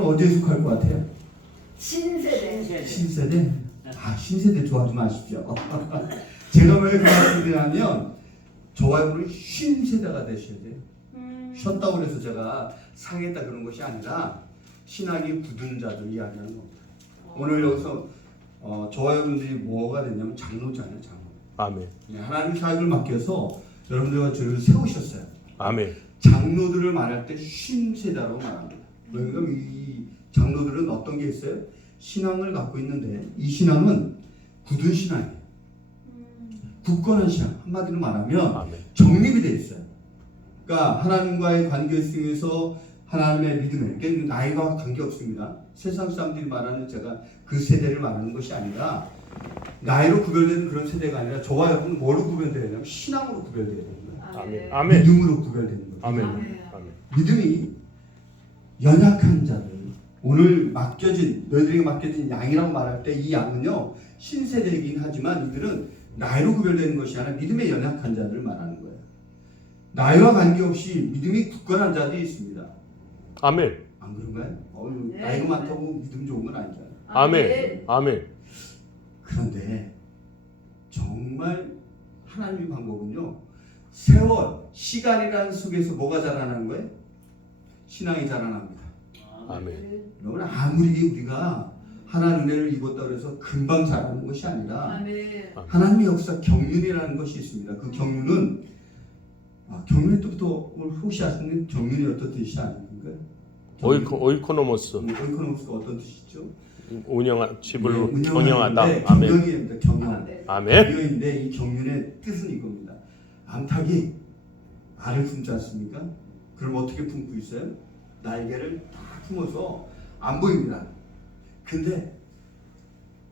어디에 속할 것 같아요? 신세대. 신세대? 아, 신세대 좋아하지 마십시오. 제가 왜 그 말씀드리냐면 저와 여러분은 신세대가 되셔야 돼요. 쉬었다고 해서 제가 상했다 그런 것이 아니라 신앙이 굳은 자들 이야기하는 겁니다. 오늘 여기서 저와 여러분들이 뭐가 됐냐면 장로잖아요. 장로. 아멘. 네, 하나님 사역을 맡겨서 여러분들과 저를 세우셨어요. 아멘. 장로들을 말할 때 신세대라고 말합니다. 그러니까 이 장로들은 어떤 게 있어요? 신앙을 갖고 있는데 이 신앙은 굳은 신앙이에요. 굳건한 신앙. 한마디로 말하면 아멘. 정립이 되어 있어요. 그러니까 하나님과의 관계 속에서 하나님의 믿음에, 그러니까 나이가 관계없습니다. 세상 사람들이 말하는 제가 그 세대를 말하는 것이 아니라 나이로 구별되는 그런 세대가 아니라 저와 여러분은 뭐로 구별되어야 되냐면 신앙으로 구별되어야 됩니다. 아멘. 아멘. 믿음으로 구별되는 거예요. 아멘. 아멘. 아멘. 믿음이 연약한 자들, 오늘 맡겨진 너희들에게 맡겨진 양이라고 말할 때 이 양은요 신세대이긴 하지만 이들은 나이로 구별되는 것이 아니라 믿음의 연약한 자들을 말하는 거예요. 나이와 관계없이 믿음이 굳건한 자들이 있습니다. 아멘. 안 그런가요? 네. 나이가 많다고 믿음 좋은 건 아니잖아요. 아멘. 아멘. 그런데 정말 하나님의 방법은요 세월, 시간이라는 속에서 뭐가 자라나는 거예요? 신앙이 자라납니다. 아멘. 여러분 아무리 우리가 하나님 은혜를 입었다고 해서 금방 자라는 것이 아니라 아멘. 하나님의 역사 경륜이라는 것이 있습니다. 그 경륜은 경륜이 또부터 혹시 아시는 경륜이 어떤 뜻이 아닙니까? 오이코노모스. 오이코노모스가 어떤 뜻이죠? 운영하 집을 네, 운영하다. 아멘. 경영입니다. 경영. 아멘. 경영인데 이 경륜의 뜻은 이겁니다. 암탉이 알을 품지 않습니까? 그럼 어떻게 품고 있어요? 날개를 다 품어서 안 보입니다. 근데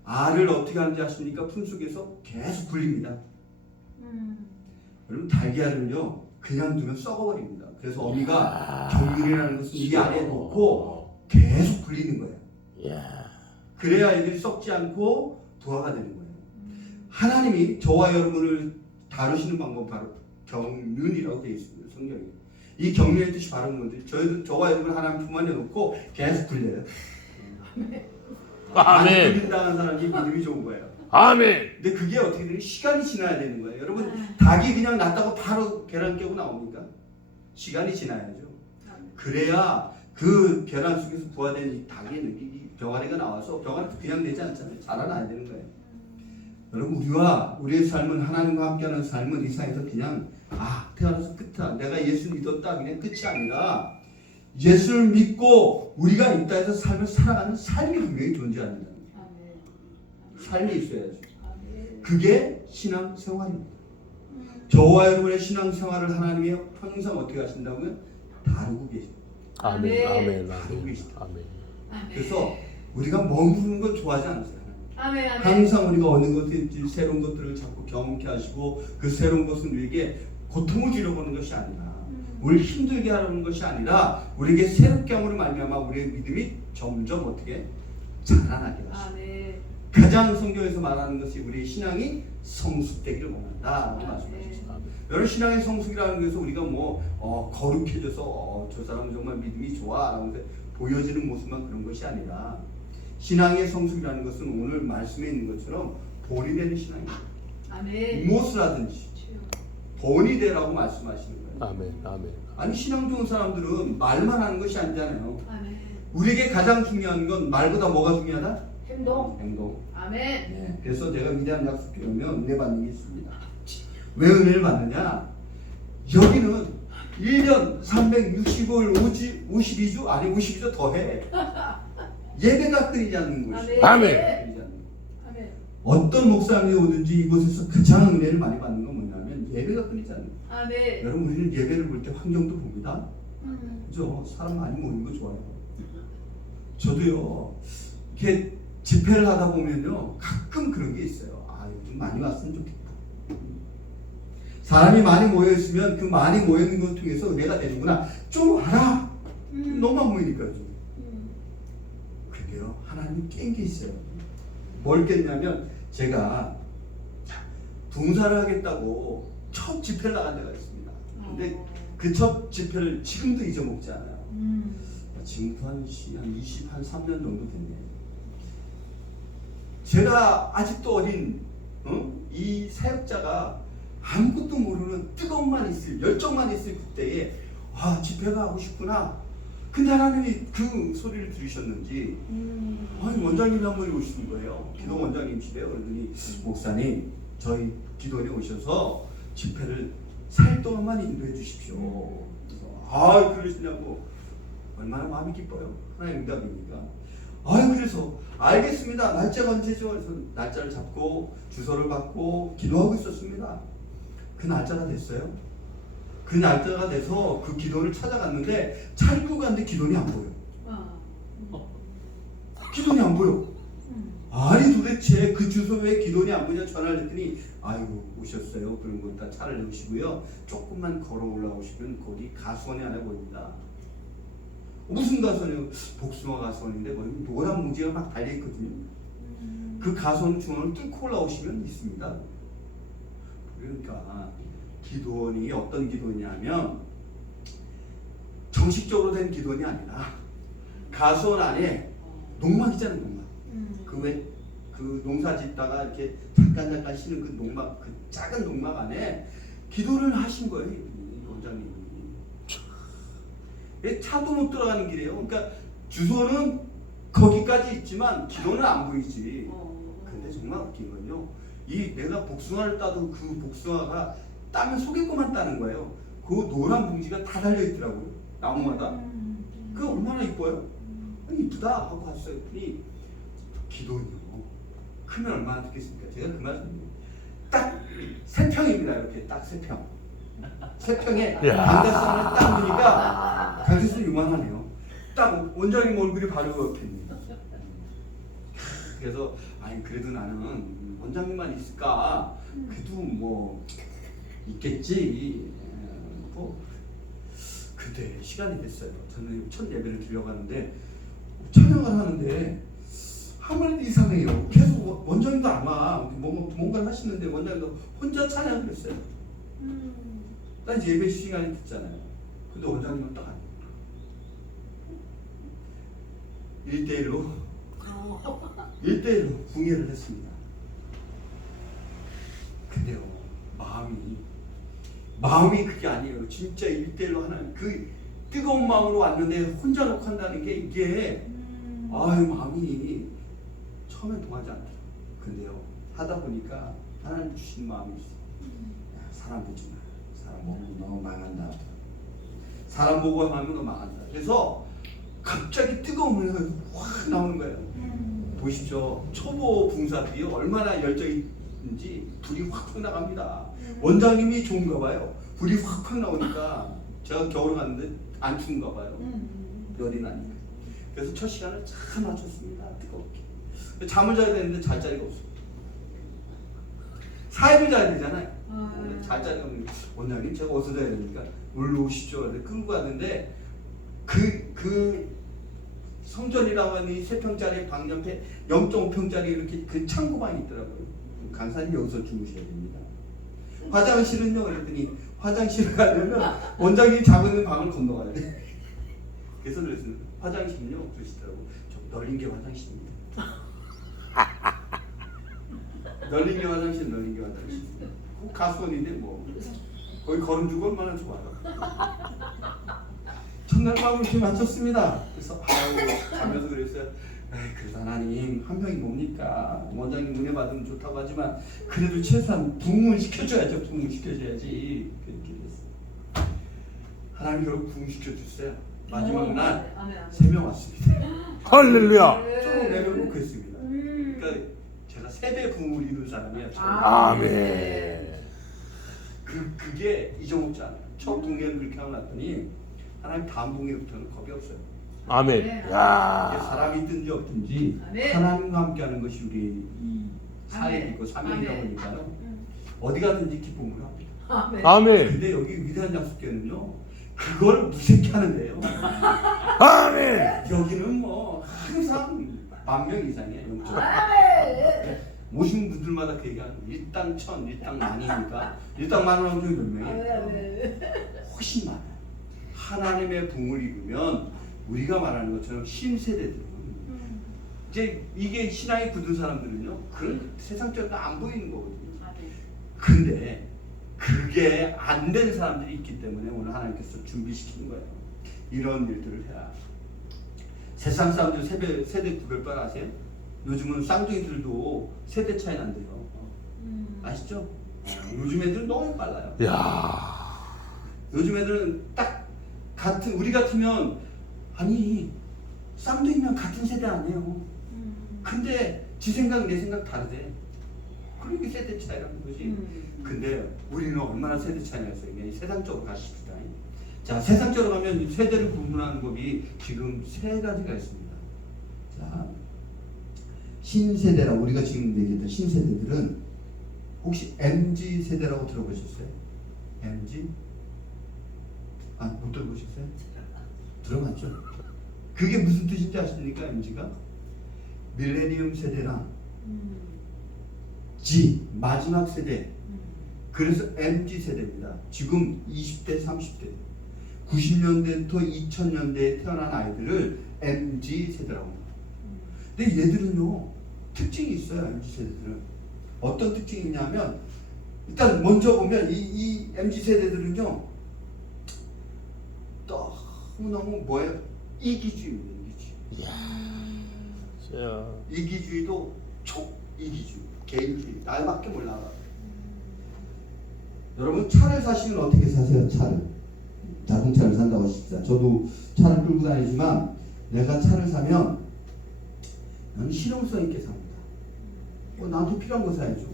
알을 어떻게 하는지 아십니까? 품속에서 계속 굴립니다. 여러분 달걀을요 그냥 두면 썩어버립니다. 그래서 어미가 경륜이라는 것은 이 안에 놓고 계속 굴리는 거예요. 야. 그래야 애들이 썩지 않고 부화가 되는 거예요. 하나님이 저와 여러분을 다루시는 방법 바로 경륜이라고 되어 있습니다. 성경에. 이 경륜의 뜻이 바로 뭔지 저와 여러분 하나님 품 안에 놓고 계속 굴려요. 아멘. 굴린다는 사람이 믿음이 좋은 거예요. 아멘. 근데 그게 어떻게 되는 시간이 지나야 되는 거예요. 여러분 닭이 그냥 낳다가 바로 계란 깨고 나옵니까? 시간이 지나야죠. 그래야 그 계란 속에서 부화된 이 닭의 이 병아리가 나와서 병아리도 그냥 되지 않잖아요. 자라나야 되는 거예요. 여러분 우리의 삶은 하나님과 함께하는 삶은 이 세상에서 그냥 태어나서 끝이야. 내가 예수 믿었다 그냥 끝이 아니라 예수를 믿고 우리가 있다 해서 삶을 살아가는 삶이 분명히 존재합니다. 삶이 있어야죠. 그게 신앙 생활입니다. 저와 여러분의 신앙 생활을 하나님이 항상 어떻게 하신다고요? 다루고 계십니다. 아멘. 아멘. 다루고 계십니다. 아멘. 그래서 우리가 머무르는 걸 좋아하지 않으세요. 아멘. 항상 우리가 어느 것든지 새로운 것들을 자꾸 경험케 하시고 그 새로운 것은 우리에게 고통을 주려고 것이 아니라 우리를 힘들게 하려는 것이 아니라 우리에게 새롭게 함으로 말미암아 우리의 믿음이 점점 어떻게 자라나게 하시고 가장 성경에서 말하는 것이 우리의 신앙이 성숙되기를 원한다라고 말씀하셨습니다. 여러분 신앙의 성숙이라는 것은 우리가 거룩해져서 저 사람은 정말 믿음이 좋아라고 보여지는 모습만 그런 것이 아니라 신앙의 성숙이라는 것은 오늘 말씀에 있는 것처럼 본이 되는 신앙입니다. 아멘. 무엇을 하든지 본이 되라고 말씀하시는 거예요. 아멘. 아멘. 아니 신앙 좋은 사람들은 말만 하는 것이 아니잖아요. 아멘. 우리에게 가장 중요한 건 말보다 뭐가 중요하다? 행동. 아멘. 네, 그래서 제가 위대한 약속 배우면 은혜 받는 게 있습니다. 왜 은혜를 받느냐? 여기는 1년 365일 52주 아니 52주 더해. 예배가 끊이지 않는 곳이에요. 아멘. 아멘. 어떤 목사님이 오든지 이곳에서 가장 은혜를 많이 받는 건 뭐냐면 예배가 끊이지 않는 거예요. 아멘. 여러분 우리는 예배를 볼 때 환경도 봅니다. 그죠? 사람 많이 모이는 거 좋아요. 저도요. 이렇게 집회를 하다 보면요. 가끔 그런 게 있어요. 요즘 많이 왔으면 좋겠다. 사람이 많이 모여 있으면 그 많이 모여 있는 것 통해서 은혜가 되는구나. 좀 와라. 너무 안 모이니까요. 그게요. 하나님이 깬 게 있어요. 뭘 깼냐면 제가 봉사를 하겠다고 첫 집회를 나간 데가 있습니다. 근데 그 첫 집회를 지금도 잊어먹지 않아요. 지금부터 한 3년 정도 됐네. 제가 아직도 어린 이 사역자가 아무것도 모르는 뜨거움만 있을, 열정만 있을 그때에 집회가 하고 싶구나. 근데 하나님이 그 소리를 들으셨는지 아니 원장님이 한 번이 오시는 거예요. 기도 원장님이시래요. 그러더니 목사님 저희 기도원에 오셔서 집회를 4일 동안만 인도해 주십시오. 그래서 그러시냐고. 얼마나 마음이 기뻐요. 하나님 응답이니까. 그래서 알겠습니다. 날짜가 언제죠? 그래서 날짜를 잡고 주소를 받고 기도하고 있었습니다. 그 날짜가 됐어요. 그 날짜가 돼서 그 기도를 찾아갔는데 차리고 갔는데 기도원이 안 보여. 기도원이 안 보여. 아니 도대체 그 주소에 기도원이 안 보냐 전화를 했더니 아이고 오셨어요. 그런 거 다 차를 내우시고요. 조금만 걸어 올라오시면 거기 가수원이 하나 보입니다. 무슨 가수원이요? 복숭아 가수원인데 거기 노란 문지가 막 달려있거든요. 그 가수원 중원을 뚫고 올라오시면 있습니다. 그러니까 기도원이 어떤 기도원이냐면 정식적으로 된 기도원이 아니라 가수원 안에 농막이잖아요. 농막. 그 농사 짓다가 이렇게 잠깐 쉬는 그 농막, 그 작은 농막 안에 기도를 하신 거예요, 이 원장님이. 차도 못 들어가는 길이에요. 그러니까 주소는 거기까지 있지만 기도는 안 보이지. 근데 정말 웃긴 건요. 이 내가 복숭아를 따도 그 복숭아가 따면 속에 것만 따는 거예요. 그 노란 봉지가 다 달려 있더라고요. 나무마다. 그게 얼마나 이뻐요? 이쁘다 하고 갔어요. 그랬더니 기도는요. 크면 얼마나 좋겠습니까? 제가 그 말씀드려요. 딱 3평입니다. 이렇게 딱 3평. 3평에 강대선을 딱 보니까 강대선이 요만하네요. 딱 원장님 얼굴이 바로 옆입니다. 그래서 그래도 나는 원장님만 있을까? 그래도 뭐 있겠지. 그때 시간이 됐어요. 저는 첫 예배를 드려가는데 찬양을 하는데 아무래도 이상해요. 계속 원장님도 안 와. 뭔가를 하시는데 원장님도 혼자 찬양을 했어요. 딱 이제 예배 시간이 됐잖아요. 근데 원장님은 딱 안 와요. 1대1로 궁예를 했습니다. 근데요, 마음이 그게 아니에요. 진짜 1대1로 하나님, 그 뜨거운 마음으로 왔는데 혼자 놓고 한다는 게 이게 마음이 처음엔 동하지 않더라고요. 근데요, 하다 보니까 하나님 주신 마음이 있어요. 사람 보지 마. 사람 보고 너무 망한다. 사람 보고 하면 너무 망한다. 그래서 갑자기 뜨거운 물이 확 나오는 거예요. 보십시오. 초보 붕사들이 얼마나 열정이 있는지 불이 확 나갑니다. 원장님이 좋은가 봐요. 불이 확 나오니까 제가 겨울에 갔는데 안 추운가 봐요. 열이 나니까. 그래서 첫 시간을 잘 맞췄습니다. 뜨겁게. 잠을 자야 되는데 잘 자리가 없어요. 4일을 자야 되잖아요. 잘 자리가 없는 원장님 제가 어디서 자야 됩니까? 올라오시죠. 끌고 갔는데 그 성전이라고 하는 이 3평짜리 방 옆에 0.5평짜리 이렇게 그 창고방이 있더라고요. 강사님 여기서 주무셔야 됩니다. 화장실은요? 그랬더니 화장실 가려면 원장님이 자고 있는 방을 건너가야 돼. 그래서 화장실은요? 그러시더라고. 좀 널린 게 화장실입니다. 널린 게 화장실. 가수원인데 뭐 거기 걸음 주고 얼마나 좋아요. 첫날 밤을 이렇게 맞췄습니다. 그래서 자면서 그랬어요. 그래도 하나님 한 명이 뭡니까? 원장님 은혜 받으면 좋다고 하지만 그래도 최소한 부흥을 시켜줘야죠. 부흥시켜줘야지. 그렇게 됐어요. 하나님 결국 부흥시켜주세요. 마지막 날 3명 왔습니다. 할렐루야. 좀 내려놓고 했습니다. 그러니까 제가 3배 부흥을 이룬 사람이야. 아멘. 그게 잊어먹지 않아요. 첫 동해를 그렇게 하고 났더니 하나님 다음 동해부터는 겁이 없어요. 아멘. 이게 야. 사람이 있든지 없든지 하나님과 함께하는 것이 우리 이 사역이고 사명이다 보니까요. 어디 가든지 기쁨을 합니다. 아멘. 근데 여기 위대한 약속교회는요 그걸 무색해하는데요. 아멘. 여기는 뭐 항상 10,000명 이상이에요. 모신 분들마다 그 얘기하는 일당 1,000, 일당 만이니까 일당 만원 하면 몇 명이에요? 훨씬 많아요. 하나님의 붕을 입으면 우리가 말하는 것처럼 신세대들은 이제 이게 신앙이 굳은 사람들은요 그런 세상적으로 안 보이는 거거든요. 근데 그게 안 된 사람들이 있기 때문에 오늘 하나님께서 준비시키는 거예요. 이런 일들을 해야. 세상 사람들 세대 구별반 아세요? 요즘은 쌍둥이들도 세대 차이 난대요. 아시죠? 요즘 애들은 너무 빨라요. 야. 요즘 애들은 딱 같은 우리 같으면 아니 쌍둥이면 같은 세대 아니에요. 근데 지 생각 내 생각 다르대. 그러니까 세대 차이라는 거지. 근데 우리는 얼마나 세대 차이가 있어요. 이게 세상적으로 가십시다. 자, 세상적으로 가면 세대를 구분하는 법이 지금 세 가지가 있습니다. 자, 신세대라 우리가 지금 얘기했던 신세대들은 혹시 MZ 세대라고 들어보셨어요? MZ? 아, 못 들어보셨어요? 들어봤죠? 그게 무슨 뜻인지 아십니까? MZ가? 밀레니엄 세대랑 G, 마지막 세대. 그래서 MZ 세대입니다. 지금 20대, 30대. 90년대부터 2000년대에 태어난 아이들을 MZ 세대라고 합니다. 근데 얘들은요, 특징이 있어요, MZ 세대들은. 어떤 특징이 있냐면, 일단 먼저 보면 이 MZ 세대들은요, 너무너무 뭐예요? 이기주의입니다, 이기주의. 이기주의도 초이기주의, 개인주의, 나밖에 몰라. 여러분 차를 사시면 어떻게 사세요? 차를 자동차를 산다고 하십시다. 저도 차를 끌고 다니지만 내가 차를 사면 나는 실용성 있게 삽니다. 나한테 필요한 거 사야죠.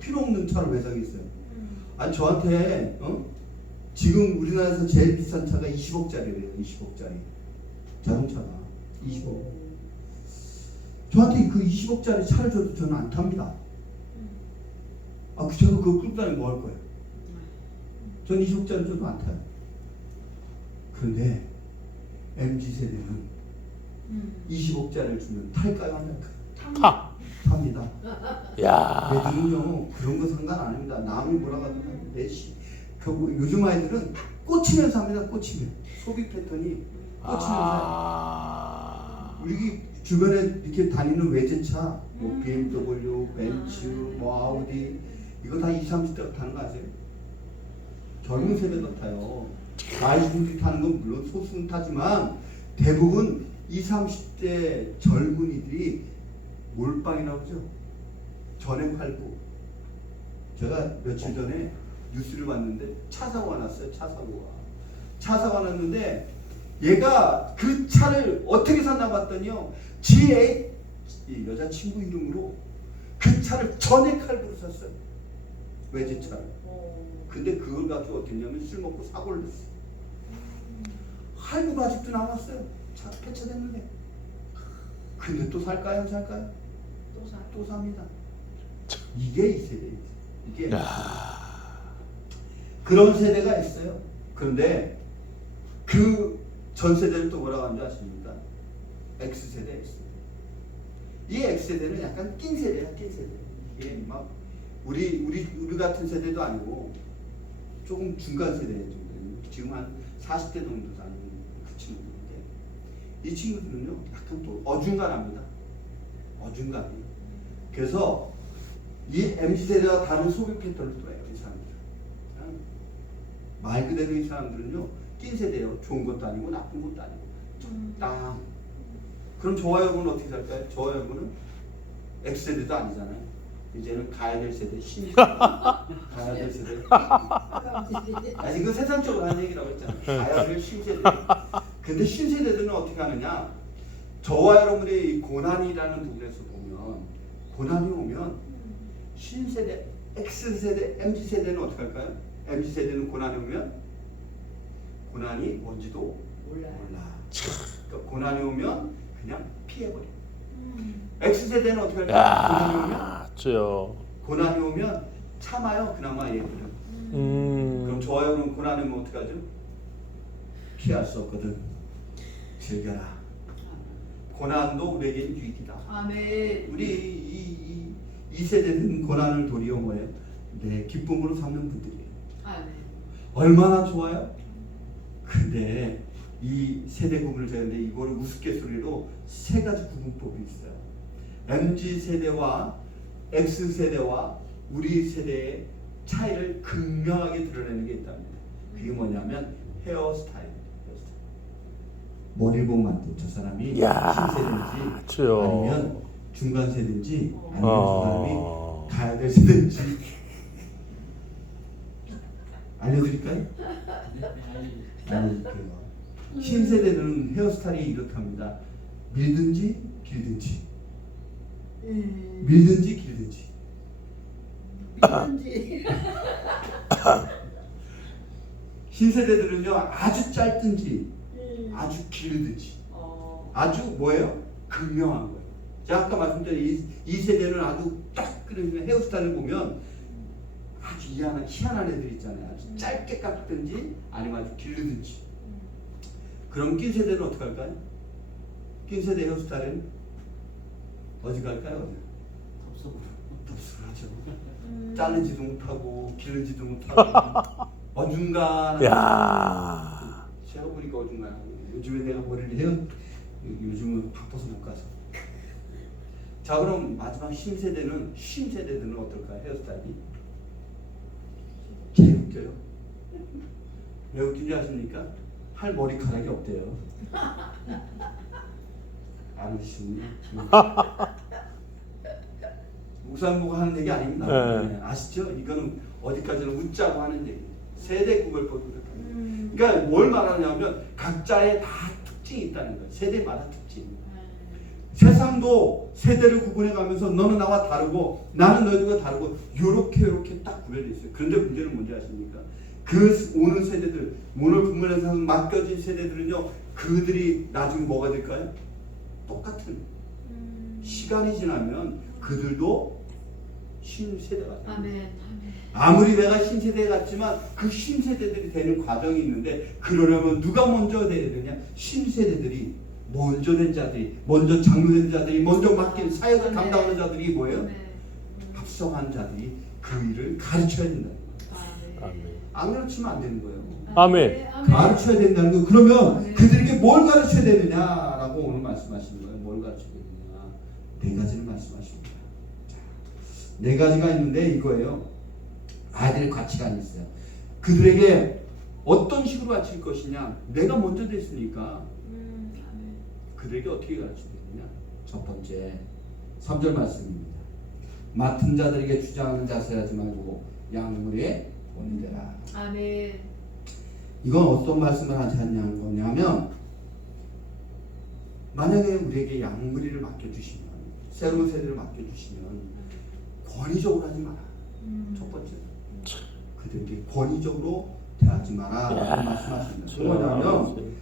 필요 없는 차를 왜 사겠어요? 아니 저한테 지금 우리나라에서 제일 비싼 차가 20억짜리래요. 20억짜리 자동차가 20억. 저한테 그 20억짜리 차를 줘도 저는 안 탑니다. 제가 그거 끌고 다니면 뭐 할 거예요? 전 20억짜리 줘도 안 타요. 그런데 MZ세대는 20억짜리를 주면 탈까요? 안 탈까요? 탑니다. 야. 얘들은요 그런 거 상관 안 합니다. 남이 뭐라 하든 내시. 요즘 아이들은 꽂히면 삽니다. 꽂히면. 소비 패턴이 꽂히면 사요. 우리 주변에 이렇게 다니는 외제차, 뭐 BMW, 벤츠, 뭐 아우디 이거 다 20, 30대가 타는 거 아세요? 젊은 세대가 타요. 나이 분들이 타는 건 물론 소수는 타지만 대부분 20, 30대 젊은이들이 몰빵이라고 하죠. 전액 할부. 제가 며칠 전에 뉴스를 봤는데 차 사고가 났어요. 차 사고가 났는데 얘가 그 차를 어떻게 샀나 봤더니요. 지의 여자친구 이름으로 그 차를 전액 할부로 샀어요. 외제차를. 근데 그걸 가지고 어떻게 했냐면 술 먹고 사고를 냈어요. 할부가 아직도 남았어요. 차 폐차됐는데. 근데 또 살까요? 안 살까요? 또 삽니다. 이게 이 세대예요. 이게 그런 세대가 있어요. 그런데 그 전 세대를 또 뭐라고 하는지 아십니까? X세대, X세대. 이 X세대는 약간 낀 세대야, 낀 세대. 이게 막 우리 같은 세대도 아니고 조금 중간 세대 정도. 지금 한 40대 정도 사는 그 친구들인데 이 친구들은요 약간 또 어중간합니다. 어중간해. 그래서 이 MZ세대와 다른 소비 패턴을 또 해요. 이 사람들은. 말 그대로 이 사람들은요 낀 세대예요. 좋은 것도 아니고 나쁜 것도 아니고 적당. 그럼 저와 여러분은 어떻게 살까요? 저와 여러분은 X세대도 아니잖아요. 이제는 가야 될 세대, 신세대. 가야 될 세대. 아니 그 세상적으로 하는 얘기라고 했잖아요. 가야 될 신세대. 근데 신세대들은 어떻게 하느냐? 저와 여러분의 이 고난이라는 부분에서 보면 고난이 오면 신세대, X세대, MZ세대는 어떻게 할까요? MZ세대는 고난이 오면 고난이 뭔지도 몰라. 그러니까 고난이 오면 그냥 피해버려. X세대는 어떻게 할까요? 고난이 오면 고난이 오면 참아요. 그나마 얘들은. 그럼 저와 여러분 고난이 오면 어떡하죠? 피할 수 없거든. 즐겨라. 고난도 우리에겐 유익이다. 아멘. 우리 이 세대는 고난을 도리어 뭐예요? 네, 기쁨으로 삼는 분들이에요. 아멘. 얼마나 좋아요? 근데 이 세대 구분을 제는데 이걸 우스갯소리로 세 가지 구분법이 있어요. MZ 세대와 X 세대와 우리 세대의 차이를 극명하게 드러내는 게 있답니다. 그게 뭐냐면 헤어스타일. 머리를 보면 안 돼. 저 사람이 야, 신세대인지 주요. 아니면 중간 세대인지 아니면 저 사람이 가야 될 세대인지 알려드릴까요? 알려드릴게요. 신세대는 헤어스타일이 이렇답니다. 밀든지 길든지 밀든지 길든지 믿든지. 신세대들은요 아주 짧든지 아주 길든지 아주 뭐예요? 극명한 거예요. 제가 아까 말씀드린 이 세대는 아주 딱 그러면 헤어스타일을 보면 아주 희한한 애들 있잖아요. 아주 짧게 깎든지 아니면 아주 길든지. 그럼 낀 세대는 어떻게 할까요? 낀 세대 헤어스타일은 어디 갈까요? 덥수하죠. 자르지도 못하고 기르지도 못하고 어중간한. 야. 제가 보니까 어중간하고 요즘에 내가 머리를 해요. 요즘은 바빠서 못 가서. 자 그럼 마지막 신세대들은 어떨까요? 헤어스타일이 제일 웃겨요. 왜 웃긴지 아십니까? 할 머리카락이 없대요. 안 웃으시네. 우산보고 하는 얘기 아닙니다. 네. 아시죠? 이거는 어디까지는 웃자고 하는 얘기. 세대 구별법이 그렇답니다. 그러니까 뭘 말하냐면 각자의 다 특징이 있다는 거예요. 세대마다 특징. 세상도 세대를 구분해 가면서 너는 나와 다르고 나는 너희들과 다르고 요렇게 딱 구별되어 있어요. 그런데 문제는 뭔지 아십니까? 그 오는 세대들, 오늘 국문에서 맡겨진 세대들은요, 그들이 나중에 뭐가 될까요? 똑같은. 시간이 지나면 그들도 신세대가 됩니다. 아멘. 아무리 내가 신세대 같지만 그 신세대들이 되는 과정이 있는데 그러려면 누가 먼저 돼야 되냐? 신세대들이 먼저 된 자들이, 먼저 장로된 자들이, 먼저 맡긴 사역을 감당하는 자들이 뭐예요? 합성한 자들이 그 일을 가르쳐야 된다. 아멘. 안 가르치면 안 되는 거예요. 아멘. 가르쳐야 된다는 거예요. 그러면 그들에게 뭘 가르쳐야 되느냐라고 오늘 말씀하시는 거예요. 뭘 가르쳐야 되느냐? 네 가지를 말씀하시는 거예요. 자, 네 가지가 있는데 이거예요. 아이들의 가치관이 있어요. 그들에게 어떤 식으로 가르칠 것이냐? 내가 먼저 됐으니까 그들에게 어떻게 가르쳐야 되느냐? 첫 번째 3절 말씀입니다. 맡은 자들에게 주장하는 자세 하지 말고 양물에 본이 되라. 아멘. 이건 어떤 말씀을 하냐는 거냐면 만약에 우리에게 양무리를 맡겨주시면 새로운 세대를 맡겨주시면 권위적으로 하지 마라. 첫 번째는 그들에게 권위적으로 대하지 마라 라고 말씀하십니다. 뭐냐면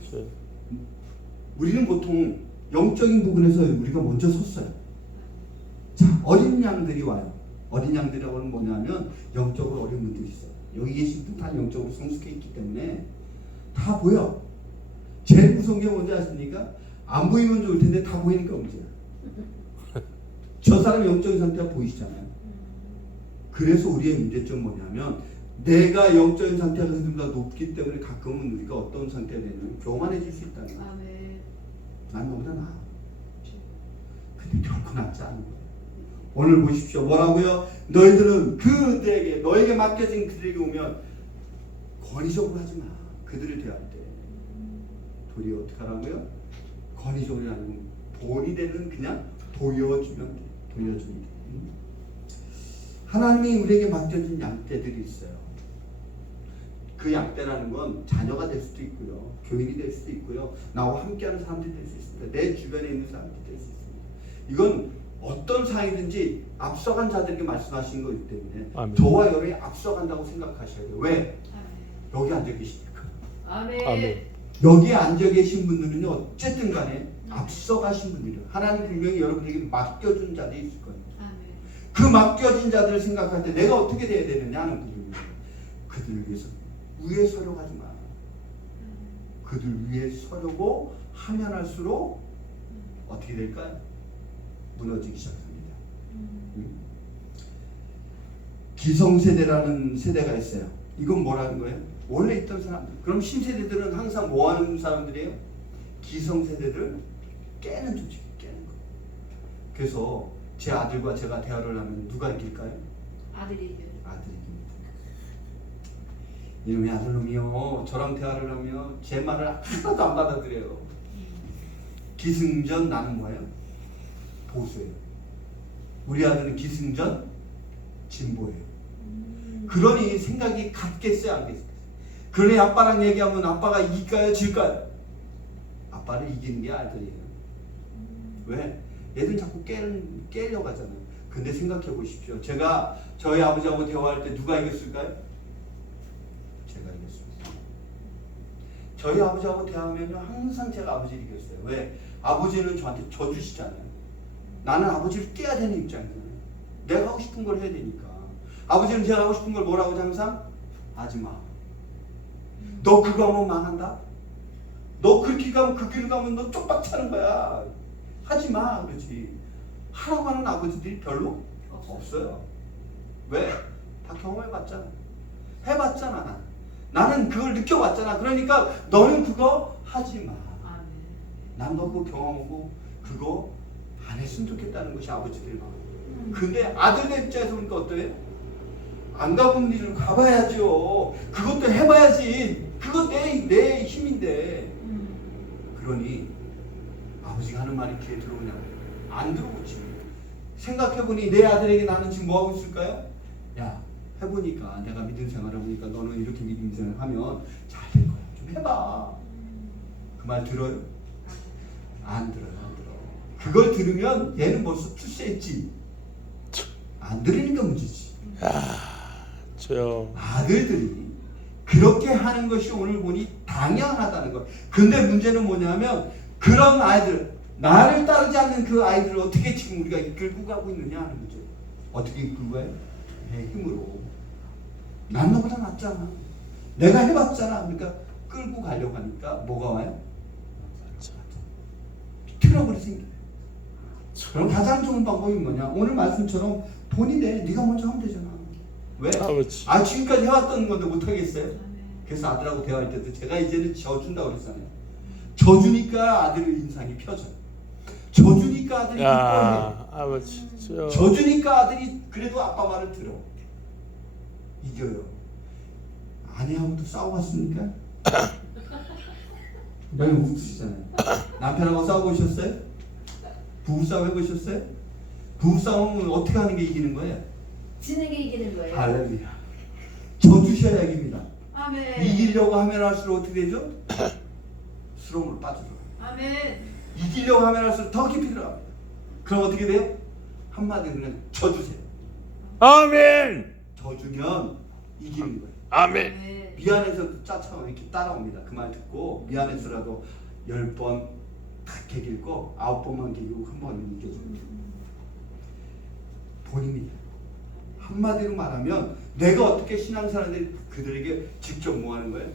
우리는 보통 영적인 부분에서 우리가 먼저 섰어요. 자, 어린 양들이 와요. 어린 양들이라고는 뭐냐면 영적으로 어린 분들이 있어요. 여기 계신 분 다 영적으로 성숙해 있기 때문에 다 보여. 제일 무서운 게 뭔지 아십니까? 안 보이면 좋을 텐데 다 보이니까 문제야. 저 사람 영적인 상태가 보이시잖아요. 그래서 우리의 문제점은 뭐냐면 내가 영적인 상태가 그들보다 높기 때문에 가끔은 우리가 어떤 상태가 되냐면 교만해질 수 있다는 거예요. 아멘. 난 너보다 나아. 근데 결코 낫지 않은 거예요. 오늘 보십시오. 뭐라고요? 너희들은 그들에게 너에게 맡겨진 그들에게 오면 권위적으로 하지 마. 그들을 대할 때 도리어 어떻게 하라고요? 권위적으로 하는 건 본이 되는 그냥 도여주면 돼. 도여주면 돼. 하나님이 우리에게 맡겨진 양떼들이 있어요. 그 양떼라는 건 자녀가 될 수도 있고요, 교인이 될 수도 있고요, 나와 함께하는 사람들이 될 수 있습니다. 내 주변에 있는 사람들이 될 수 있습니다. 이건 어떤 상이든지 앞서간 자들에게 말씀하신 거기 때문에 아멘. 저와 여러분이 앞서간다고 생각하셔야 돼요. 왜? 여기 앉아 계시니까. 아멘. 아멘. 여기에 앉아 계신 분들은요, 어쨌든 간에 앞서가신 분들이에요. 하나님 분명히 여러분에게 맡겨준 자들이 있을 거예요. 아멘. 그 맡겨진 자들을 생각할 때 내가 어떻게 돼야 되느냐 하는 부분입니다. 그들을 위해서 위에 서려고 하지 마. 그들 위에 서려고 하면 할수록 어떻게 될까요? 무너지기 시작합니다. 기성세대라는 세대가 있어요. 이건 뭐라는 거예요? 원래 있던 사람들. 그럼 신세대들은 항상 뭐 하는 사람들이에요? 기성세대를 깨는 조직, 깨는 거. 그래서 제 아들과 제가 대화를 하면 누가 이길까요? 아들이죠. 아들이 이깁니다. 이놈의 아들놈이요. 저랑 대화를 하면 제 말을 하나도 안 받아들여요. 기승전 나는 뭐예요? 보수예요. 우리 아들은 기승전 진보예요. 그러니 생각이 같겠어요, 안 겠어요? 그러니 아빠랑 얘기하면 아빠가 이길까요, 질까요? 아빠를 이기는 게 아들이에요. 왜? 얘들 자꾸 깨려고 하잖아요. 근데 생각해 보십시오. 제가 저희 아버지하고 대화할 때 누가 이겼을까요? 제가 이겼습니다. 저희 아버지하고 대화하면 항상 제가 아버지를 이겼어요. 왜? 아버지는 저한테 져주시잖아요. 나는 아버지를 깨야 되는 입장이잖아요. 내가 하고 싶은 걸 해야 되니까. 아버지는 제가 하고 싶은 걸 뭐라고 하죠? 항상? 하지 마. 너 그거 하면 망한다? 너 그렇게 가면 그 길을 가면 너 쪽박 차는 거야. 하지 마. 그러지. 하라고 하는 아버지들이 별로 없어요. 왜? 다 경험해봤잖아. 해봤잖아. 나는 그걸 느껴봤잖아. 그러니까 너는 그거 하지 마. 난 너 그거 경험하고 그거 안 했으면 좋겠다는 것이 아버지들의 마음. 근데 아들의 입장에서 보니까 어때요? 안 가본 일을 가봐야죠. 그것도 해봐야지. 그거 내 힘인데. 그러니 아버지가 하는 말이 귀에 들어오냐고. 안 들어오지. 생각해보니 내 아들에게 나는 지금 뭐하고 있을까요? 야, 해보니까 내가 믿음 생활을 해보니까 너는 이렇게 믿음 생활을 하면 잘 될 거야. 좀 해봐. 그 말 들어요? 안 들어요. 안 들어. 그걸 들으면 얘는 벌써 출세했지. 안 들으는 게 문제지. 저요. 아들들이 그렇게 하는 것이 오늘 보니 당연하다는 거. 근데 문제는 뭐냐면 그런 아이들, 나를 따르지 않는 그 아이들을 어떻게 지금 우리가 이끌고 가고 있느냐 하는 거죠. 어떻게 이끌고 가요? 내 힘으로. 난 너보다 낫잖아. 내가 해봤잖아. 그러니까 끌고 가려고 하니까 뭐가 와요? 트러블이 생겨요. 그럼 가장 좋은 방법이 뭐냐? 오늘 말씀처럼 돈이 돼. 네가 먼저 하면 되잖아. 왜? 아버지. 지금까지 해왔던 건데 못하겠어요? 그래서 아들하고 대화할 때도 제가 이제는 져준다고 그랬잖아요. 져주니까 아들의 인상이 펴져요. 져주니까 아들이 기뻐해. 아버지. 저요. 져주니까 아들이 그래도 아빠 말을 들어. 이겨요. 아내하고도 싸워봤습니까? 너희 웃으시잖아요. 남편하고 싸워보셨어요? 부부싸움 해보셨어요? 부부싸움은 어떻게 하는 게 이기는 거예요? 지는 게 이기는 거예요. 할렐루야. 져주셔야 이깁니다. 아멘. 이기려고 하면 할수록 어떻게 되죠? 수렁으로 빠져들어요. 아멘. 이기려고 하면 할수록 더 깊이 들어갑니다. 그럼 어떻게 돼요? 한마디로 그냥 져주세요. 아멘. 져주면 이기는 거예요. 아멘. 아멘. 미안해서 짜쳐 이렇게 따라옵니다. 그 말 듣고 미안해서라도 10번 다 개길고 9번만 개기고 한 번은 이겨줍니다. 본인이 한마디로 말하면 내가 어떻게 신앙사람들이 그들에게 직접 뭐 하는 거예요?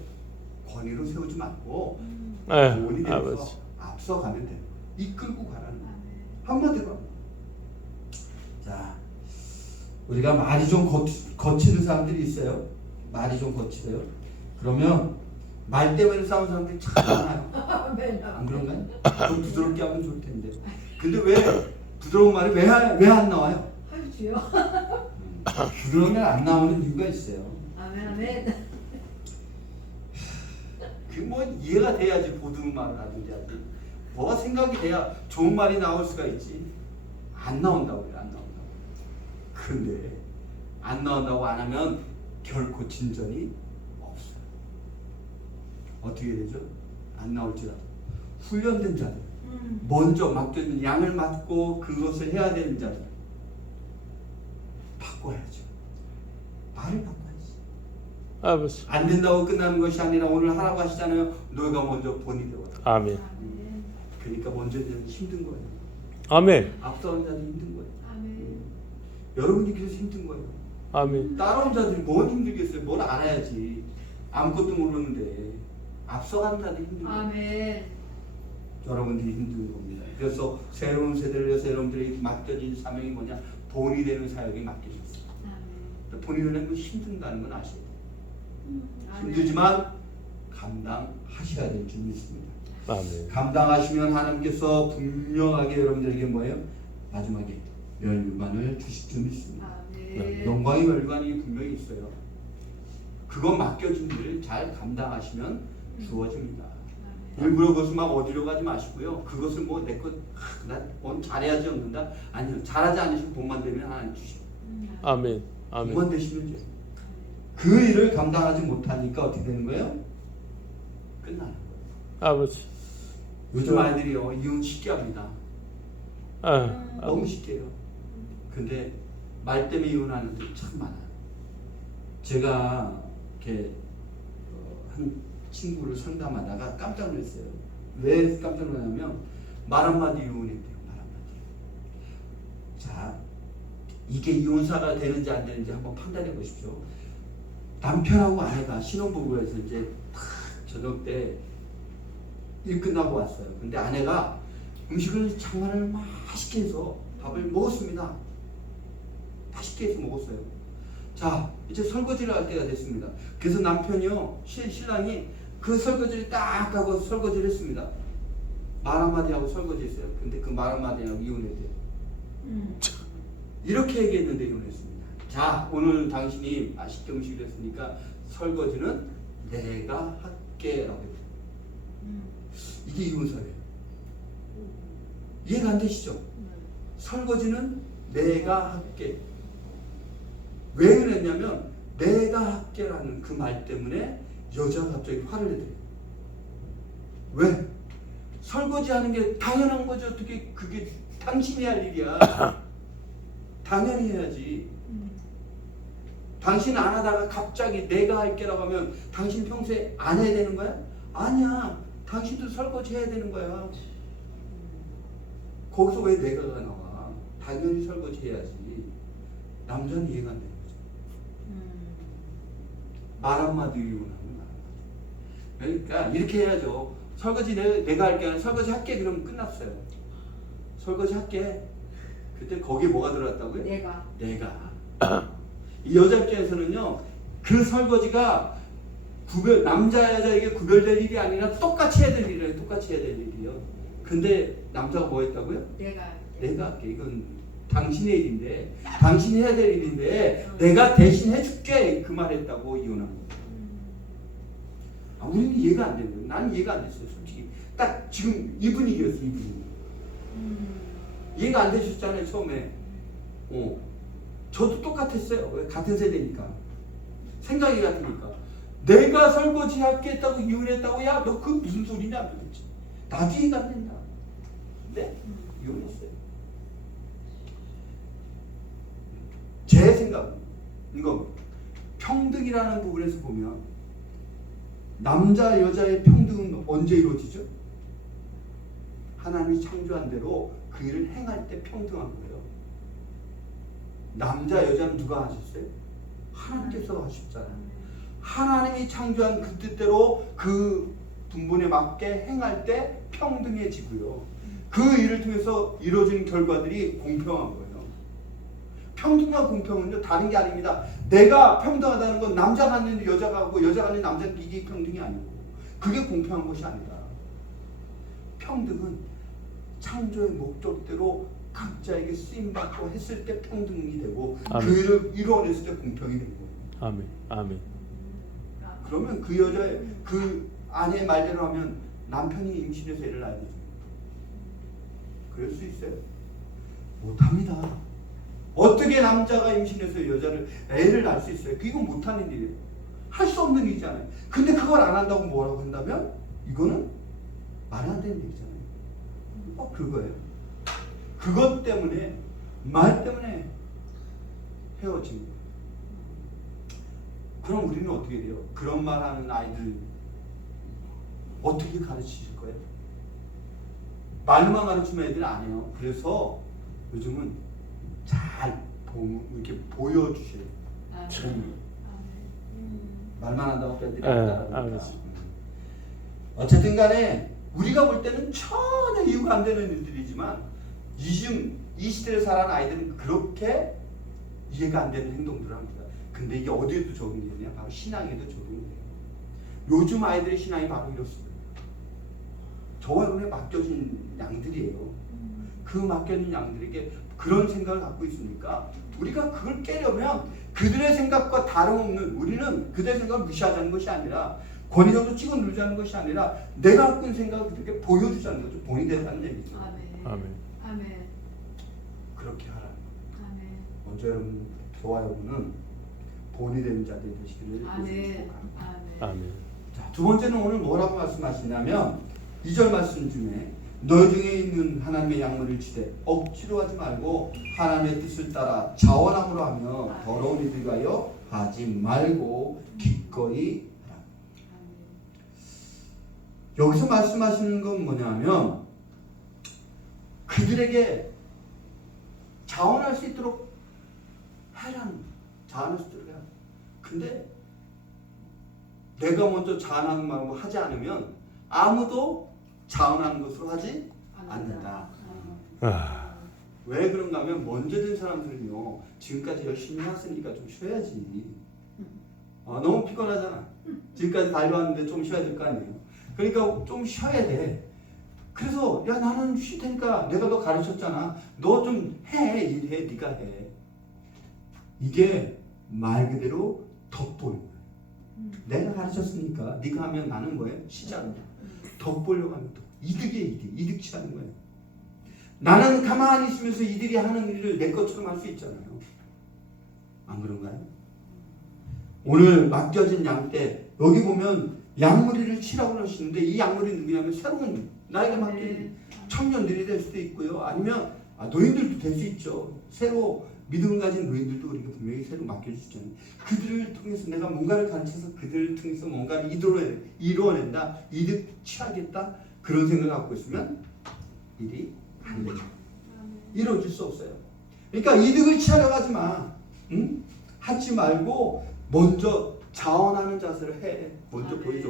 권위로 세우지 말고 네, 본이 되면서 아버지. 앞서가면 돼요. 이끌고 가라는 거예요. 한마디로. 자, 우리가 말이 좀 거치는 사람들이 있어요. 말이 좀 거치대요. 그러면 말 때문에 싸우는 사람들이 참 많아요. 아멘. 안 그런가요? 좀 부드럽게 하면 좋을 텐데. 근데 왜 부드러운 말이 왜 안 나와요? 아유 주여. 부드러운 말 안 나오는 이유가 있어요. 아멘 아멘. 그 뭐 이해가 돼야지 보드는 말을 하든지 하지. 뭐가 생각이 돼야 좋은 말이 나올 수가 있지. 안 나온다고 그래. 안 나온다고. 근데 안 나온다고 안 하면 결코 진전이 없어요. 어떻게 되죠? 안 나올지라도 훈련된 자들, 먼저 맡겨진 양을 맡고 그것을 해야 되는 자들 바꿔야죠. 말을 바꿔야지. 아버지. 안 된다고 끝나는 것이 아니라 오늘 하라고 하시잖아요. 너희가 먼저 본이 되어라. 아멘. 아멘. 그러니까 먼저 되는 힘든 거예요. 아멘. 앞서는 자들이 힘든 거예요. 아멘. 여러분이 그래서 힘든 거예요. 아멘. 따라온 자들이 뭔 힘들겠어요. 뭘 알아야지. 아무것도 모르는데 앞서가는 자들이 힘든 거예요. 아멘. 여러분들이 힘든 겁니다. 그래서 새로운 세대를 위해서 여러분들에게 맡겨진 사명이 뭐냐? 본이 되는 사역이 맡겨졌어요. 아멘. 본이 되는 건 힘든다는 건 아셔야 돼요. 힘들지만 감당하셔야 될 줄이 있습니다. 아멘. 감당하시면 하나님께서 분명하게 여러분들에게 뭐예요? 마지막에 멸관을 주실 줄이 있습니다. 아멘. 영광의 멸관이 분명히 있어요. 그거 맡겨진 일 잘 감당하시면 주어집니다. 일부러 그것을 막 어디로 가지 마시고요. 그것을 뭐 내것 난 잘해야지 얻는다. 아니요, 잘하지 않으시고 돈만 되면 하나님 주시고 아멘. 아멘. 돈만 되시면 돼요. 그 일을 감당하지 못하니까 어떻게 되는 거예요? 끝나는 거예요. 아버지. 요즘 아이들이요 이혼 쉽게 합니다. 너무 쉽게 해요. 근데 말 때문에 이혼하는 데 참 많아요. 제가 이렇게 한 친구를 상담하다가 깜짝 놀랐어요. 왜 깜짝 놀랐냐면 말 한마디 이혼했대요. 말 한마디. 자, 이게 이혼사가 되는지 안 되는지 한번 판단해 보십시오. 남편하고 아내가 신혼부부에서 이제 저녁 때 일 끝나고 왔어요. 근데 아내가 음식을 정말 맛있게 해서 밥을 먹었습니다. 맛있게 해서 먹었어요. 자, 이제 설거지를 할 때가 됐습니다. 그래서 남편이요, 신랑이 그 설거지를 딱 하고 설거지를 했습니다. 말 한마디 하고 설거지 했어요. 근데 그 말 한마디 하고 이혼했대요. 이렇게 얘기했는데 이혼했습니다. 자, 오늘 당신이 맛있게 음식을 했으니까 설거지는 내가 할게 라고 했대요. 이게 이혼사예요. 이해가 안 되시죠? 설거지는 내가 할게. 왜 그랬냐면 내가 할게라는 그 말 때문에 여자가 갑자기 화를 내더래요. 왜? 설거지하는 게 당연한 거죠. 어떻게 그게 당신이 할 일이야. 당연히 해야지. 당신 안 하다가 갑자기 내가 할게라고 하면 당신 평소에 안 해야 되는 거야? 아니야. 당신도 설거지 해야 되는 거야. 거기서 왜 내가가 나와? 당연히 설거지 해야지. 남자는 이해가 안 되는 거죠. 말 한마디 이혼하는 말 한마디. 그러니까 이렇게 해야죠. 설거지 내가 할게 아니라 설거지 할게 그러면 끝났어요. 설거지 할게. 그때 거기에 뭐가 들어갔다고요? 내가. 이 여자 입장에서는요, 그 설거지가 남자 여자에게 구별될 일이 아니라 똑같이 해야 될 일이에요. 똑같이 해야 될 일이요. 근데 남자가 뭐 했다고요? 내가 할게. 이건 당신의 일인데, 당신이 해야 될 일인데 내가 대신 해줄게. 그 말 했다고 이혼한 거예요. 우리는 이해가 안 되는 거예요. 나는 이해가 안 됐어요. 솔직히 딱 지금 이 분위기였어요. 이 분위기. 이해가 안 되셨잖아요. 처음에. 저도 똑같았어요. 왜? 같은 세대니까. 생각이 같으니까. 내가 설거지 할게 했다고 이혼했다고? 야, 너 그 무슨 소리냐 도대체. 나도 이해가 안 된다. 근데 이혼했어요. 제 생각은 이거 평등이라는 부분에서 보면 남자 여자의 평등은 언제 이루어지죠? 하나님이 창조한 대로 그 일을 행할 때 평등한 거예요. 남자 여자는 누가 하셨어요? 하나님께서 하셨잖아요. 하나님이 창조한 그 뜻대로 그 분본에 맞게 행할 때 평등해지고요. 그 일을 통해서 이루어지는 결과들이 공평한 거예요. 평등과 공평은요 다른 게 아닙니다. 내가 평등하다는 건 남자가 하는 여자가 하고 여자가 하는 남자는 이게 평등이 아니고 그게 공평한 것이 아니다. 평등은 창조의 목적대로 각자에게 쓰임받고 했을 때 평등이 되고 아멘. 그 일을 이루어냈을 때 공평이 되는 거예요. 아멘. 아멘. 그러면 그 여자의 그 아내의 말대로 하면 남편이 임신해서 애를 낳아야 되죠. 그럴 수 있어요? 못합니다. 어떻게 남자가 임신해서 여자를 애를 낳을 수 있어요? 그건 못하는 일이에요. 할 수 없는 일이잖아요. 근데 그걸 안 한다고 뭐라고 한다면 이거는 말 안 되는 일이잖아요. 그거예요. 그것 때문에 말 때문에 헤어진 거예요. 그럼 우리는 어떻게 돼요? 그런 말 하는 아이들 어떻게 가르치실 거예요? 말로만 가르치면 애들 안 해요. 그래서 요즘은 잘 이렇게 보여주셔요. 말만 한다고 애들이 안 따라합니다. 어쨌든 간에 우리가 볼 때는 전혀 이유가 안 되는 일들이지만 이 시대를 살아가는 아이들은 그렇게 이해가 안 되는 행동들을 합니다. 근데 이게 어디에도 적용이 되냐? 바로 신앙에도 적용이 돼요. 요즘 아이들의 신앙이 바로 이렇습니다. 저와 여러분에 맡겨진 양들이에요. 그 맡겨진 양들에게 그런 생각을 갖고 있으니까 우리가 그걸 깨려면 그들의 생각과 다름없는, 우리는 그들의 생각을 무시하자는 것이 아니라 권위적으로 찍어 누르자는 것이 아니라 내가 갖고 있는 생각을 그들에게 보여주자는 거죠. 본이 되라는 얘기죠. 아멘. 아멘. 아멘. 그렇게 하라. 아멘. 먼저 여러분, 저와 여러분은 본이 되는 자들이 되시기를 아멘. 축복합니다. 아멘. 아멘. 자, 두 번째는 오늘 뭐라고 말씀하시냐면 2절 말씀 중에 너희 중에 있는 하나님의 양물을 치되 억지로 하지 말고 하나님의 뜻을 따라 자원함으로 하며 더러운 이들 가여 하지 말고 기꺼이 하라. 여기서 말씀하시는 건 뭐냐면 그들에게 자원할 수 있도록 하라는, 자원할 수 있도록 해라. 근데 내가 먼저 자원하는 마음으로 하지 않으면 아무도 자원하는 것으로 하지 않는다. 아, 왜 그런가 하면 먼저 된 사람들은요, 지금까지 열심히 했으니까 좀 쉬어야지. 너무 피곤하잖아. 지금까지 달려왔는데 좀 쉬어야 될 거 아니에요. 그러니까 좀 쉬어야 돼. 그래서 야, 나는 쉴 테니까 내가 너 가르쳤잖아. 너 좀 해. 일해. 네가 해. 이게 말 그대로 덕보는 거야. 내가 가르쳤으니까 네가 하면 나는 뭐예요? 쉬자는 거야. 덕보려고 하면 또 이득이에요. 이득 취하는 거예요. 나는 가만히 있으면서 이들이 하는 일을 내 것처럼 할 수 있잖아요. 안 그런가요? 오늘 맡겨진 양 때 여기 보면 양무리를 치라고 하시는데 이 양무리 누구냐면 새로운 나에게 맡긴 청년들이 될 수도 있고요. 아니면 노인들도 될 수 있죠. 새로 믿음을 가진 노인들도 우리가 분명히 새로 맡겨주시잖아요. 그들을 통해서 내가 뭔가를 가르쳐서 그들을 통해서 뭔가를 이루어낸다. 이득 취하겠다. 그런 생각을 갖고 있으면 일이 안 되죠. 이루어질 수 없어요. 그러니까 이득을 취하려고 하지 마. 응? 하지 말고 먼저 자원하는 자세를 해. 먼저 보여줘.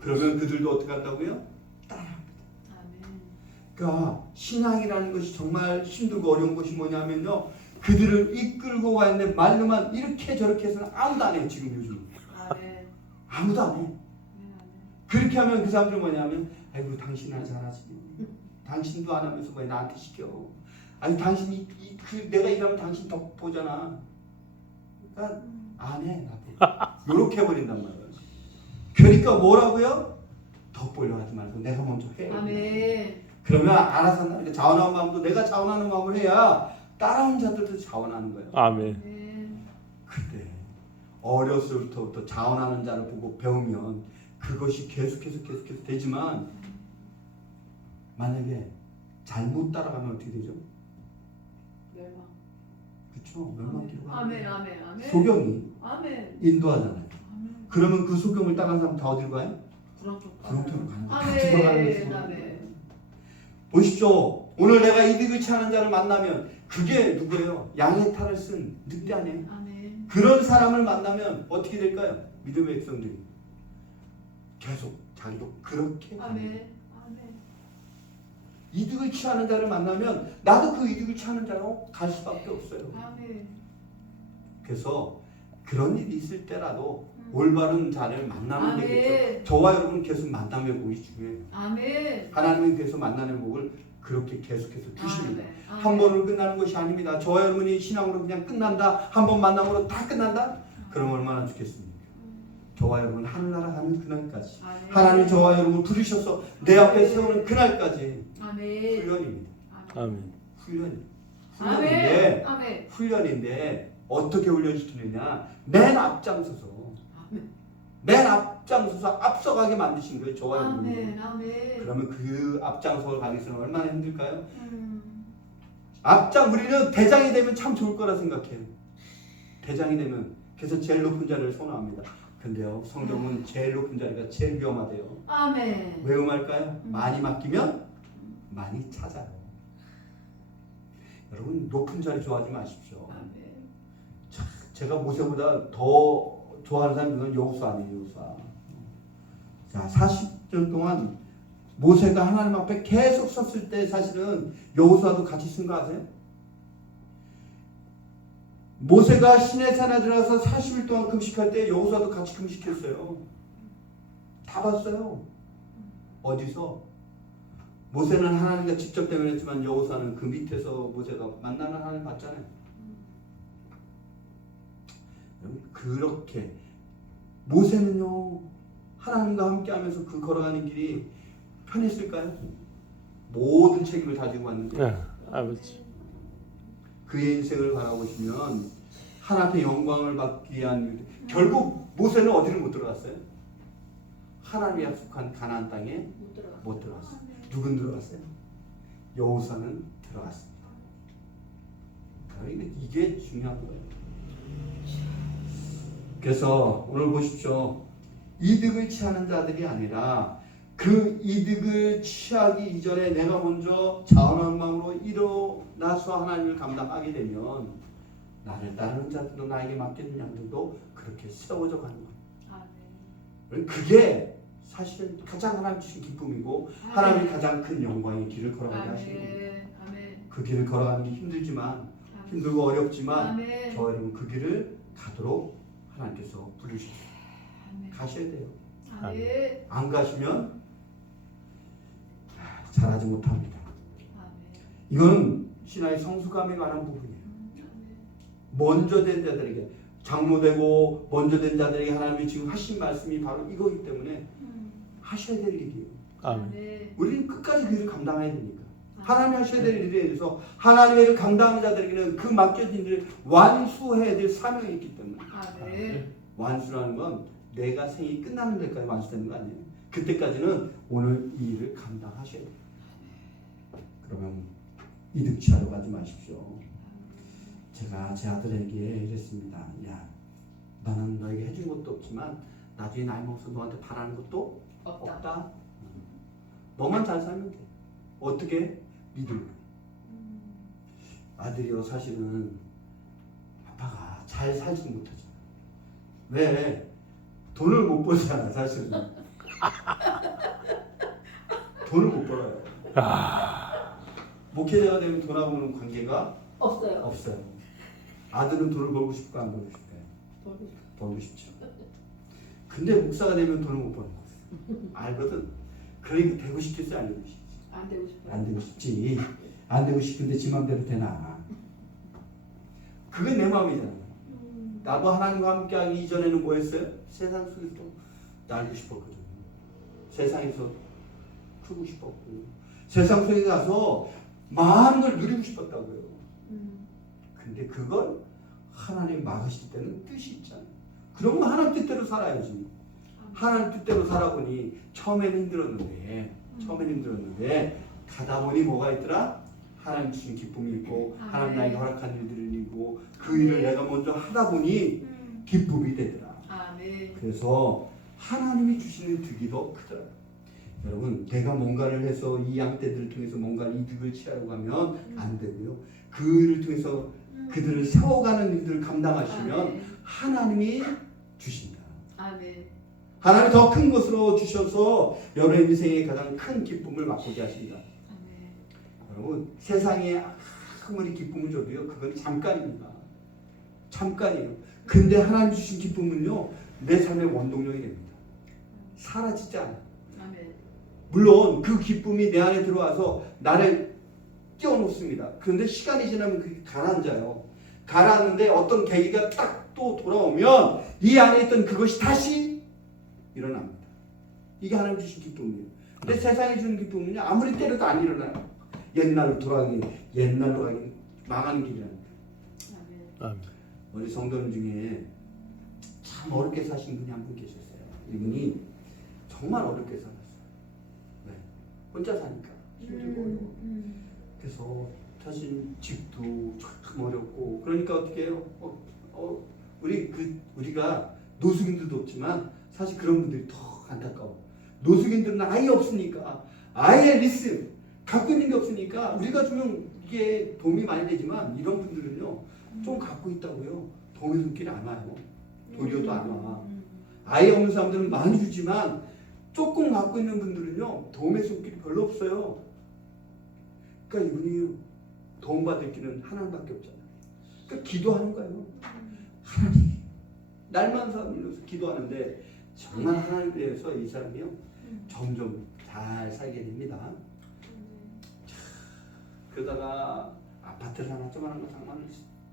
그러면 그들도 어떻게 한다고요? 따라합니다. 그러니까 신앙이라는 것이 정말 힘들고 어려운 것이 뭐냐면요, 그들을 이끌고 가는데 말로만 이렇게 저렇게 해서는 아무도 안 해요. 지금 요즘 아무도 안 해. 그렇게 하면 그 사람들은 뭐냐면, 아이고 당신은 잘하지. 당신도 안 하면서 왜 나한테 시켜? 아니 당신이 내가 일하면 당신 더 보잖아. 그러니까 안 해. 나도. 요렇게 해버린단 말이에요. 그러니까 뭐라고요? 덕보려 하지 말고 내가 먼저 해. 아멘. 그러면 알아서 한다. 자원하는 마음도 내가 자원하는 마음을 해야 따라온 자들도 자원하는 거예요. 아멘. 근데 어렸을 때부터 자원하는 자를 보고 배우면 그것이 계속해서 되지만 만약에 잘못 따라가면 어떻게 되죠? 멸망. 그렇죠. 멸망기로 아멘. 아멘. 아멘. 소경이 아멘. 인도하잖아요. 아멘. 그러면 그 소경을 따라간 사람 다 어디로 가요? 구렁쪽. 구렁텅이로 가는 거예요. 다 아멘. 죽어가는 거예요. 아멘. 보십시오. 오늘 내가 이득을 취하는 자를 만나면 그게 누구예요? 양의 탈을 쓴 늑대 아니에요? 아멘. 그런 사람을 만나면 어떻게 될까요? 믿음의 백성들이 계속 자기도 그렇게 아멘. 아멘. 이득을 취하는 자를 만나면 나도 그 이득을 취하는 자로 갈 수밖에 없어요. 아멘. 그래서 그런 일이 있을 때라도 올바른 자를 만나면 아멘. 되겠죠. 저와 여러분 계속 만남의 복이 중요해요. 아멘. 하나님은 그래서 만나는 복을 그렇게 계속해서 두십니다. 아멘. 한 번으로 끝나는 것이 아닙니다. 저와 여러분이 신앙으로 그냥 끝난다, 한 번 만남으로 다 끝난다? 그럼 얼마나 좋겠습니까? 저와 여러분 하늘나라 가는 그날까지, 아멘. 하나님 저와 여러분 부르셔서 내 앞에 세우는 그날까지 아멘. 훈련입니다. 아멘. 훈련인데 아멘. 훈련인데 어떻게 훈련시키느냐? 맨 앞장서서 앞서가게 만드신 거예요. 저와 여러분. 아멘. 아멘. 그러면 그 앞장서 가기 위해서는 얼마나 힘들까요? 우리는 대장이 되면 참 좋을 거라 생각해요. 대장이 되면 그래서 제일 높은 자리를 선호합니다. 근데요, 성경은 제일 높은 자리가 제일 위험하대요. 아멘. 왜 위험할까요? 많이 맡기면 많이 찾아요. 여러분 높은 자리 좋아하지 마십시오. 아멘. 제가 모세보다 더 좋아하는 사람이 그건 여호수아 아니에요. 여호수아. 자, 40년 동안 모세가 하나님 앞에 계속 섰을 때 사실은 여호수아도 같이 쓴 거 아세요? 모세가 시내산에 들어가서 40일 동안 금식할 때 여호수아도 같이 금식했어요. 다 봤어요. 어디서? 모세는 하나님과 직접 대면했지만 여호수아는 그 밑에서 모세가 만나는 하나님을 봤잖아요. 그렇게 모세는요 하나님과 함께하면서 그 걸어가는 길이 편했을까요? 모든 책임을 다 지고 왔는데 네, 아버지. 그의 인생을 바라보시면 하나님의 영광을 받기 위한 결국 모세는 어디를 못 들어갔어요? 하나님이 약속한 가나안 땅에 못 들어갔어요. 누군 들어갔어요? 여호수아는 들어갔습니다. 이게 중요한 거예요. 그래서 오늘 보십시오. 이득을 취하는 자들이 아니라 그 이득을 취하기 이전에 내가 먼저 자원망으로 일어나서 하나님을 감당하게 되면 나를 따르는 자들도 나에게 맡겨진 양들도 그렇게 세워져 가는 거예요. 그게 사실은 가장 하나님 주신 기쁨이고 하나님이 가장 큰 영광의 길을 걸어가게 하시는 거예요. 그 길을 걸어가는 게 힘들지만 힘들고 어렵지만 저 여러분 그 길을 가도록 하나님께서 부르시고 가셔야 돼요. 안 가시면 잘하지 못합니다. 이거는 신앙의 성숙함에 관한 부분이에요. 먼저 된 자들에게 장로되고 먼저 된 자들에게 하나님이 지금 하신 말씀이 바로 이거기 때문에 하셔야 될 일이에요. 아멘. 우리는 끝까지 그 일을 감당해야 되니까. 하나님이 하셔야 될 일에 대해서 하나님의 일을 감당하는 자들에게는 그 맡겨진 일을 완수해야 될 사명이 있기 때문에. 완수라는 건 내가 생이 끝나는 데까지 완수되는 거 아니에요. 그때까지는 오늘 이 일을 감당하셔야 돼요. 그러면 이득 취하러 가지 마십시오. 제가 제 아들에게 이랬습니다. 야, 너는 너에게 해준 것도 없지만 나중에 나이 먹어서 너한테 바라는 것도 없다. 너만 잘 살면 돼. 어떻게? 믿음으로. 아들이요 사실은 아빠가 잘 살지 못하잖아. 왜? 돈을 못 벌잖아 사실은. 돈을 못 벌어요. 목회자가 되면 돈하고는 관계가 없어요. 아들은 돈을 벌고 싶고 안 벌고 싶어요? 벌고 싶죠. 근데 목사가 되면 돈을 못 버는 거예요. 알거든. 그러니까 되고 싶겠어요? 안 되고 싶지? 안 되고 싶어요. 안 되고 싶지. 안 되고 싶은데 지 맘대로 되나? 그게 내 마음이잖아. 나도 하나님과 함께하기 이전에는 뭐였어요? 세상 속에서 날고 싶었거든. 세상에서 크고 싶었고 세상 속에 가서 많은 걸 누리고 싶었다고요. 근데 그걸 하나님 막으실 때는 뜻이 있잖아요. 그러면 하나님 뜻대로 살아야지. 하나님 뜻대로 살아보니 처음에는 힘들었는데 가다 보니 뭐가 있더라? 하나님 주신 기쁨이 있고 하나님 나에게 허락한 일들을 있고 그 일을 내가 먼저 하다 보니 기쁨이 되더라. 그래서 하나님이 주시는 득이 더 크더라. 여러분 내가 뭔가를 해서 이 양떼들을 통해서 뭔가 이득을 취하려고 하면 안 되고요. 그 일을 통해서 그들을 세워가는 일들을 감당하시면 하나님이 주신다. 하나님이 더 큰 것으로 주셔서 여러분의 인생에 가장 큰 기쁨을 맛보게 하신다. 여러분 세상에 아무리 기쁨을 줘도요 그건 잠깐입니다. 잠깐이에요. 근데 하나님 주신 기쁨은요 내 삶의 원동력이 됩니다. 사라지지 않아요. 물론 그 기쁨이 내 안에 들어와서 나를 띄워놓습니다. 그런데 시간이 지나면 그게 가라앉아요. 가라앉는데 어떤 계기가 딱 또 돌아오면 이 안에 있던 그것이 다시 일어납니다. 이게 하나님 주신 기쁨이에요. 근데 세상이 주는 기쁨은요 아무리 때려도 안 일어나요. 옛날로 돌아가기, 옛날로 가기 망하는 길이랍니다. 우리 성도님 중에 참 어렵게 사신 분이 한 분 계셨어요. 이분이 정말 어렵게 살았어요. 네. 혼자 사니까 힘들고 어려워. 그래서 사실 집도 참 어렵고 그러니까 어떻게 해요? 우리가 노숙인들도 없지만 사실 그런 분들이 더 안타까워. 노숙인들은 아예 없으니까 아예 리슨 갖고 있는 게 없으니까 우리가 주면 이게 도움이 많이 되지만 이런 분들은요 좀 갖고 있다고요 도움의 손길이 안 와요. 도리어도 안 와. 아예 없는 사람들은 많이 주지만 조금 갖고 있는 분들은요 도움의 손길이 별로 없어요. 그러니까 이분이 도움받을 길은 하나님밖에 없잖아요. 그러니까 기도하는 거예요. 하나님 날만 사면서 기도하는데 정말 하나님 위해서 이 사람이요 점점 잘 살게 됩니다. 그러다가 아파트를 하나 조그마한 거 장만을